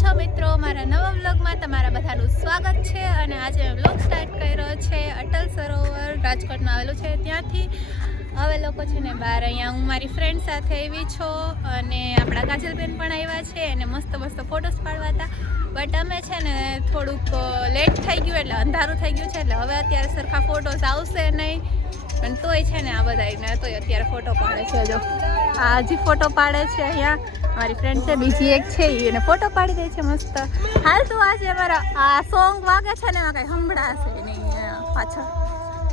છો મિત્રો, મારા નવા વ્લોગમાં તમારા બધાનું સ્વાગત છે. અને આજે મેં વ્લોગ સ્ટાર્ટ કર્યો છે અટલ સરોવર રાજકોટમાં આવેલું છે ત્યાંથી. હવે લોકો છે ને બહાર અહીંયા હું મારી ફ્રેન્ડ સાથે આવી છું અને આપણા કાજલબેન પણ આવ્યા છે અને મસ્ત મસ્ત ફોટોસ પાડવા હતા. બટ અમે છે ને થોડુંક લેટ થઈ ગયું એટલે અંધારું થઈ ગયું છે એટલે હવે અત્યારે સરખા ફોટોસ આવશે નહીં. પણ તોય છે ને આ બધા તોય અત્યારે ફોટો પાડે છે. જો આ હજી ફોટો પાડે છે. અહીંયા મારી ફ્રેન્ડ છે બીજી એક છે એને ફોટો પાડી દે છે મસ્ત. હાલ તું આજે મારા આ સોંગ વાગે છે ને એમાં કંઈ સંભળાશે નહીં પાછળ.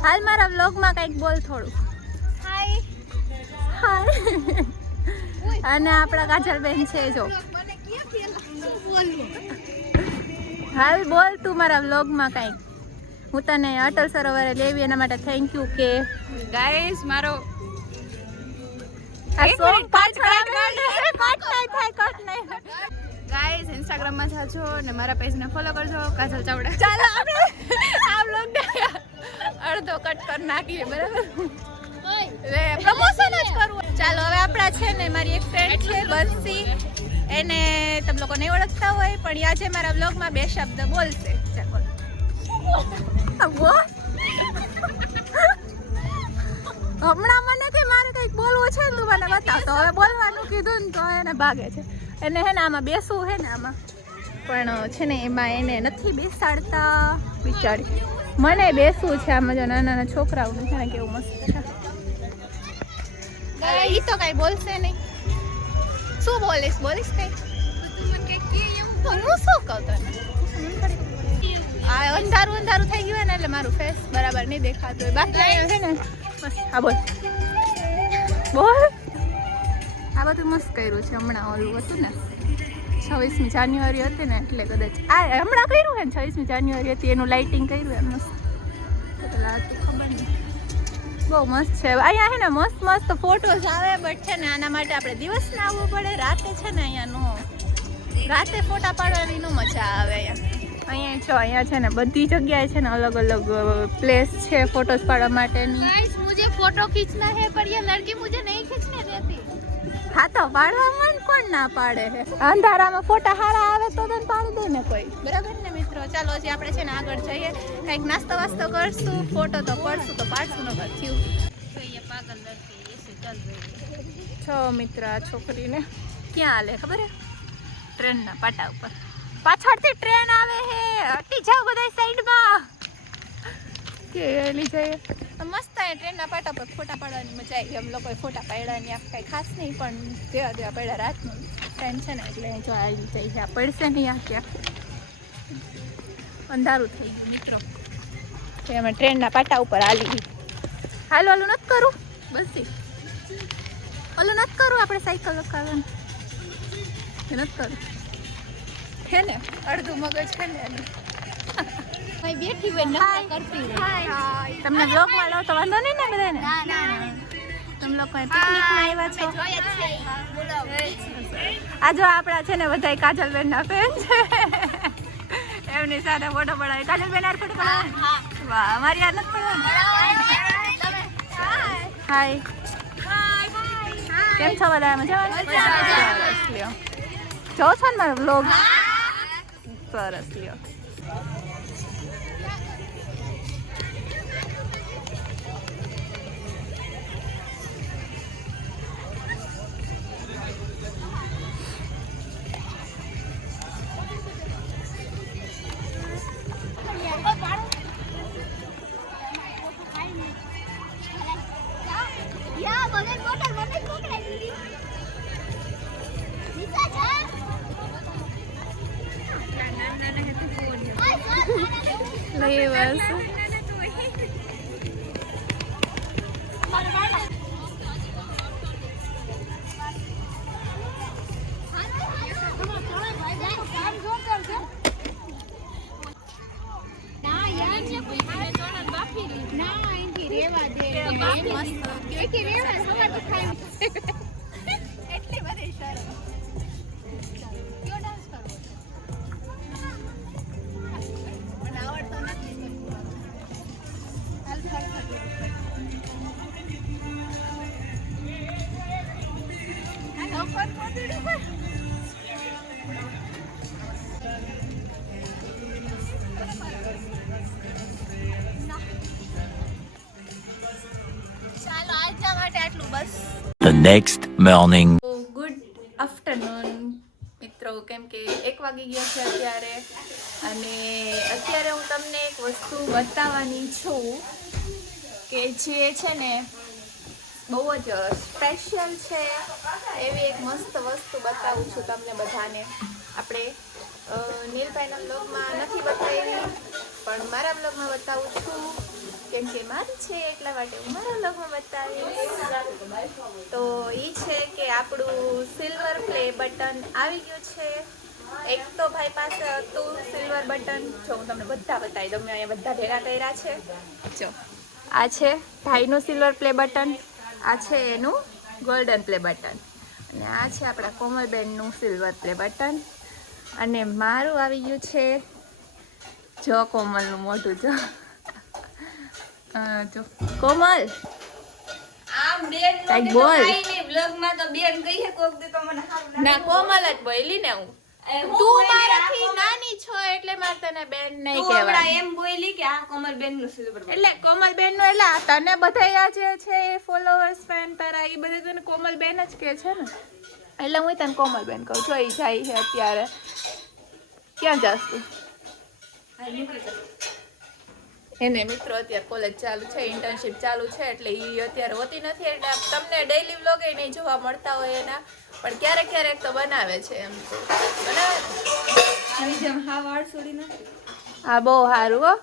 હાલ મારા વ્લોગમાં કંઈક બોલ થોડું. હાય હાય. અને આપણા કાજલબેન છે જો. હાલ બોલ તું મારા વ્લોગમાં કંઈક. હું તને અટલ સરોવરે લેવી એના માટે થેન્ક યુ કે ગાઈસ મારો ગાઈસ ઇન્સ્ટાગ્રામ માં જાજો અને મારા પેજ ને ફોલો કરજો કાજલ ચાવડા. ચાલો આપણે આ વ્લોગ અડધો કટ કરી નાખીએ બરાબર. પ્રમોશન જ કરવું. ચાલો હવે આપણા છે ને મારી એક ફ્રેન્ડ છે બંસી, એને તમે લોકો નહીં ઓળખતા હોય પણ આજે મારા વ્લોગમાં 2 શબ્દ બોલશે. ચાલો હમણાં મને કે મારે કંઈક બોલવું છે તું મને બતાવ. તો હવે બોલવાનું કીધું ને તો એને ભાગે છે. એને હે ને આમાં બેસવું હે ને આમાં પણ છે ને એમાં એને નથી બેસાડતા બિચારી. મને બેસવું છે આમાં. જો નાના નાના છોકરાઓનું છે ને કેવું મસ્ત છે. ઈ તો કઈ બોલશે નહીં. શું બોલીશ કઈ? હું શું કહું તને? આ અંધારું થઈ ગયું ને એટલે મારું ફેસ બરાબર નહીં દેખાતું હોય. બાકી છે ને હા બોલ આ બધું મસ્ત કર્યું છે. હમણાં ઓલું હતું ને 26મી જાન્યુઆરી હતી ને એટલે કદાચ આ હમણાં કર્યું છે ને 26મી જાન્યુઆરી હતી એનું લાઇટિંગ કર્યું એમ મસ્ત. પેલા હતું ખબર નહીં. બહુ મસ્ત છે. અહીંયા છે ને મસ્ત ફોટોસ આવે. બટ છે ને આના માટે આપણે દિવસના આવવું પડે. રાતે છે ને અહીંયા રાતે ફોટા પાડવાની નો મજા આવે. અહીંયા જો અહીંયા છે ને બધી જગ્યાએ છે ને અલગ અલગ પ્લેસ છે ફોટોસ પાડવા માટેની. गाइस मुझे फोटो खींचना है पर ये लड़की मुझे नहीं खींचने देती. હા તો પાડવામાં કોણ ના પાડે છે? અંધારામાં ફોટા સારા આવે તો તને પાડી દે ને કોઈ. બરાબર ને મિત્રો? ચાલો હજી આપણે છે ને આગળ જઈએ, કંઈક નાસ્તો વાસ્તો કરશું, ફોટો તો પડશું તો પાડશું ન થયું. ये पागल लड़की ऐसे चल रही है. છો મિત્ર આ છોકરીને ક્યાં હાલે ખબર હે? ટ્રેનના પાટા ઉપર. પાછળથી ટ્રેન આવે હે. હટી જાવ બધા સાઈડમાં. કે એલી જઈએ મસ્ત. ટ્રેનના પાટા પર ફોટા પાડવાની મજા આવી. અમે લોકોએ ફોટા પાડ્યાની આ કંઈ ખાસ નહીં પણ જેવા તેવા પડ્યા. રાતનું ટ્રેન છે ને એટલે જો આવી જઈ છે. પડશે નહીં આ ક્યાં અંધારું થઈ ગયું મિત્રો. અમે ટ્રેનના પાટા ઉપર હાલી. હાલ ઓલું નથી કરું બસ ઓલું નથી કરું. આપણે સાયકલ લખાવવાનું નથી કરું છે ને. અડધું મગજ છે ને એનું. બેઠી હોય નકર કરતી હોય. તમને બ્લોગમાં લો તો વાંધો નહીં ને બધાને? તમે લોકો પિકનિકમાં આવ્યા છો. આ જો આપણા છે ને બધા કાજલબેનના ફેન છે. એમની સાથે ફોટો પડાવે. કાજલબેન આ ફોટો પડાવે. વાહ અમારી યાદ નથી પડવાની. હાય કેમ છો બધા? મજામાં? લ્યો જો છો ને મારો બ્લોગ? સરસ લ્યો. બસ એટલી બધી શરમ. આવડતો નથી. next morning. ગુડ આફ્ટરનૂન મિત્રો, કેમ કે 1 વાગી ગયો છે અત્યારે, અને અત્યારે હું તમને એક વસ્તુ બતાવવાની છું કે જે છે ને બહુ જ સ્પેશિયલ છે. એવી એક મસ્ત વસ્તુ બતાવું છું તમને બધાને. આપણે નીલભાઈના બ્લોગમાં નથી બતાવી, પણ મારા બ્લોગમાં બતાવું છું, કેમ કે મારી છે એટલા માટે હું મારા બ્લોગમાં બતાવીશ. તો એ છે કે આપણું સિલ્વર પ્લે બટન આવી ગયું છે. એક તો ભાઈ પાસે હતું સિલ્વર બટન, જો હું તમને બધા બતાવી દઉં. મેં અહીંયા બધા ભેગા કર્યા છે. જો આ છે ભાઈનું સિલ્વર પ્લે બટન, આ છે એનું ગોલ્ડન પ્લે બટન, અને આ છે આપણા કોમલબેનનું સિલ્વર પ્લે બટન, અને મારું આવી ગયું છે. જો કોમલનું મોઢું જો, જો કોમલ આમ બેન કાંઈક બોલ. બ્લોગમાં તો બેન ગઈ છે કોક દી તો મને હારું ના કોમલ જ બોલી ને હું. તું મારાથી નાની છો એટલે મારે તને બેન નહીં તું હમણાં કહેવાય. એમ બોલી કે આ કોમલબેન નું સિલ્વર એટલે કોમલબેન નું, એટલે આ તને બધા જે છે એ ફોલોઅર્સ ફેન તારા એ બધા તને કોમલબેન જ કહે છે ને, એટલે હું તને કોમલબેન કહું છું. એ જાય છે અત્યારે. ક્યાં જાસ તું? એને મિત્રો અત્યારે કોલેજ ચાલુ છે, ઇન્ટર્નશિપ ચાલુ છે, એટલે એ અત્યારે હોતી નથી, એટલે તમને ડેઈલી વ્લોગ એ નહીં જોવા મળતા હોય એના, પણ ક્યારેક ક્યારેક તો બનાવે છે. એમ તો બનાવે આવી જેમ હા વાળ છોડી નાખી. હા, બહુ સારું હો.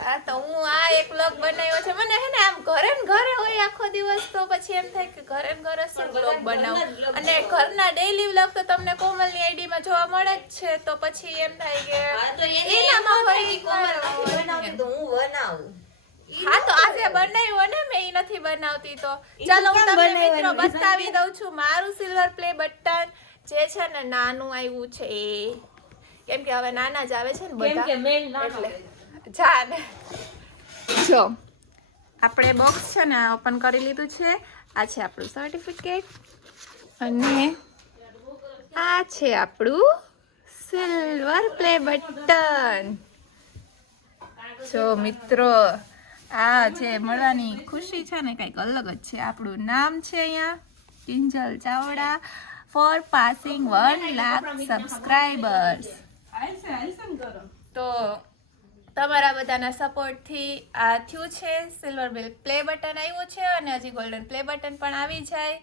હા, તો હું આ એક વ્લોગ બનાવ્યો છે. મને હે ને આમ ઘરે ને ઘરે હોય આખો દિવસ, તો પછી એમ થાય કે ઘરે ને ઘરે શું વ્લોગ બનાવું, અને ઘરના ડેઈલી વ્લોગ તો તમને કોમલની આઈડીમાં જોવા મળે જ છે, તો પછી એમ થાય કે હા તો એનામાં ફરી કોમલ નથી બનાવતી તો હું બનાવું. હા, તો આજે બનાવ્યું ને મેં, ઈ નથી બનાવતી. તો ચાલો હું તમને મિત્રો બતાવી દઉં છું મારું સિલ્વર પ્લે બટન, જે છે ને નાનું આવ્યું છે એ, કેમ કે હવે નાના જ આવે છે ને કેમ કે બધા, મેલ ના એટલે જાને. જો આપણે બોક્સ છે ને ઓપન કરી લીધું છે. આ છે આપણું સર્ટિફિકેટ, અને આ છે આપણું સિલ્વર પ્લે બટન. જો મિત્રો, આ જે મળવાની ખુશી છે ને કંઈક અલગ જ છે. આપણું નામ છે અહીંયા Kinjal Chavda, for passing 1 lakh subscribers. તો તમારા બધાના સપોર્ટથી આ થયું છે. સિલ્વર પ્લે બટન આવ્યું છે, અને હજી ગોલ્ડન પ્લે બટન પણ આવી જાય,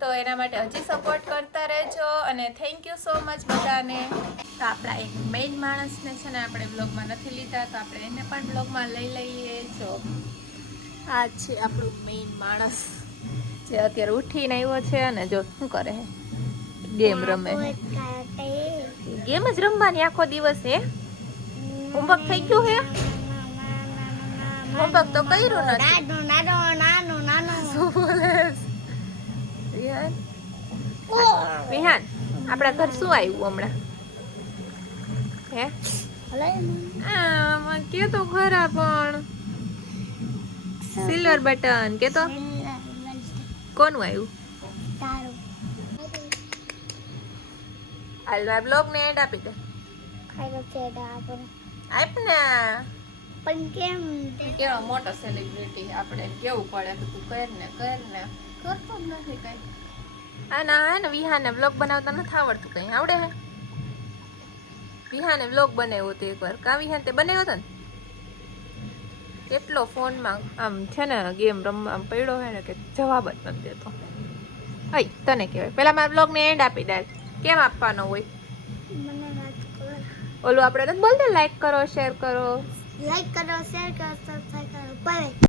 તો એના માટે હજી સપોર્ટ કરતા રહેજો, અને થેન્ક યુ સો મચ બધાને. તો આપણા એક મેઇન માણસને છે ને આપણે બ્લોગમાં નથી લીધા, તો આપણે એને પણ બ્લોગમાં લઈ લઈએ. જો આ છે આપણું મેઇન માણસ, જે અત્યારે ઉઠીને આવ્યો છે, અને જો શું કરે છે, ગેમ રમે. ગેમ જ રમવાની આખો દિવસ. હે, હોમવર્ક થઈ ગયું હે? હોમવર્ક તો કર્યું નથી. શું બોલેસ? વિહાન, વિહાન, આપણા ઘર શું આવ્યું હમણાં? હે, આમાં કે તો ખરા, પણ સિલ્વર બટન કે તો કોનું આવ્યું? હાલ બ્લોગ ને એન્ડ આપી દે. આપ ને, પણ કેમ કેવો મોટો સેલિબ્રિટી, આપણે કેવું પડે કે તું કર ને કરતો જ નથી કઈ. આ ના હે ને વિહાને વ્લોગ બનાવતા નથી આવડતું કઈ, આવડે હે? વિહાને વ્લોગ બનાવ્યો હતો એકવાર, કા વિહાન તે બનાવ્યો હતો ને? કેટલો ફોનમાં આમ છે ને ગેમ રમવા પડ્યો હે ને કે જવાબ જ નથી દેતો. હઈ તને કહેવાય, પેલા મારા વ્લોગને એન્ડ આપી દે. કેમ આપવાનો હોય? ઓલું આપણે નથી બોલતા, લાઈક કરો, શેર કરો. લાઈક કરો, શેર કરો, સબસ્ક્રાઇબ કરો. બાય.